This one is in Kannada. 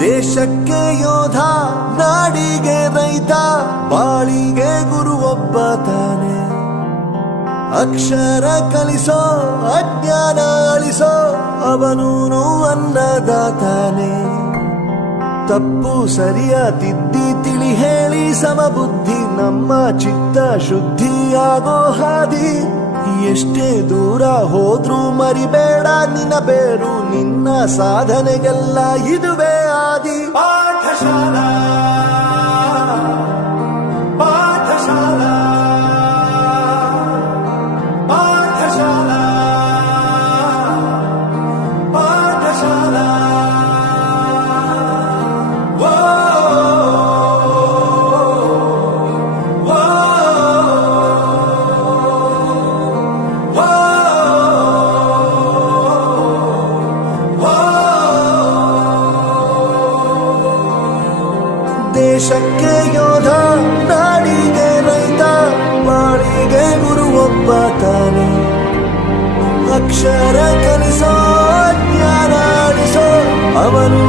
ದೇಶಕ್ಕೆ ಯೋಧ, ನಾಡಿಗೆ ರೈತ, ಬಾಳಿಗೆ ಗುರು ಒಬ್ಬ ತಾನೆ. ಅಕ್ಷರ ಕಲಿಸೋ, ಅಜ್ಞಾನ ಅಳಿಸೋ, ಅವನೂನು ಅನ್ನದಾತಾನೆ. ತಪ್ಪು ಸರಿಯ ತಿದ್ದಿ ತಿಳಿ ಹೇಳಿ ಸಮಬುದ್ಧಿ, ನಮ್ಮ ಚಿತ್ತ ಶುದ್ಧಿಯಾಗೋ ಹಾದಿ. ಎಷ್ಟೇ ದೂರ ಹೋದ್ರೂ ಮರಿಬೇಡ ನಿನ್ನ ಬೇರು, ನಿನ್ನ ಸಾಧನೆಗೆಲ್ಲ ಇದುವೇ ಆದಿ. ಪಾಠಶಾಲಾ ಪಾಠಶಾಲಾ ಪಾಠಶಾಲಾ ಪಾಠಶಾಲಾ. ದೇಶಕ್ಕೆ ಯೋಧ, ನಾಡಿಗೆ ರೈತ, ಬಾಳಿಗೆ ಗುರು ಒಬ್ಬ ತಾನೆ. ಅಕ್ಷರ ಕಲಿಸೋ, ಜ್ಞಾನ ಅಳಿಸೋ, ಅವನು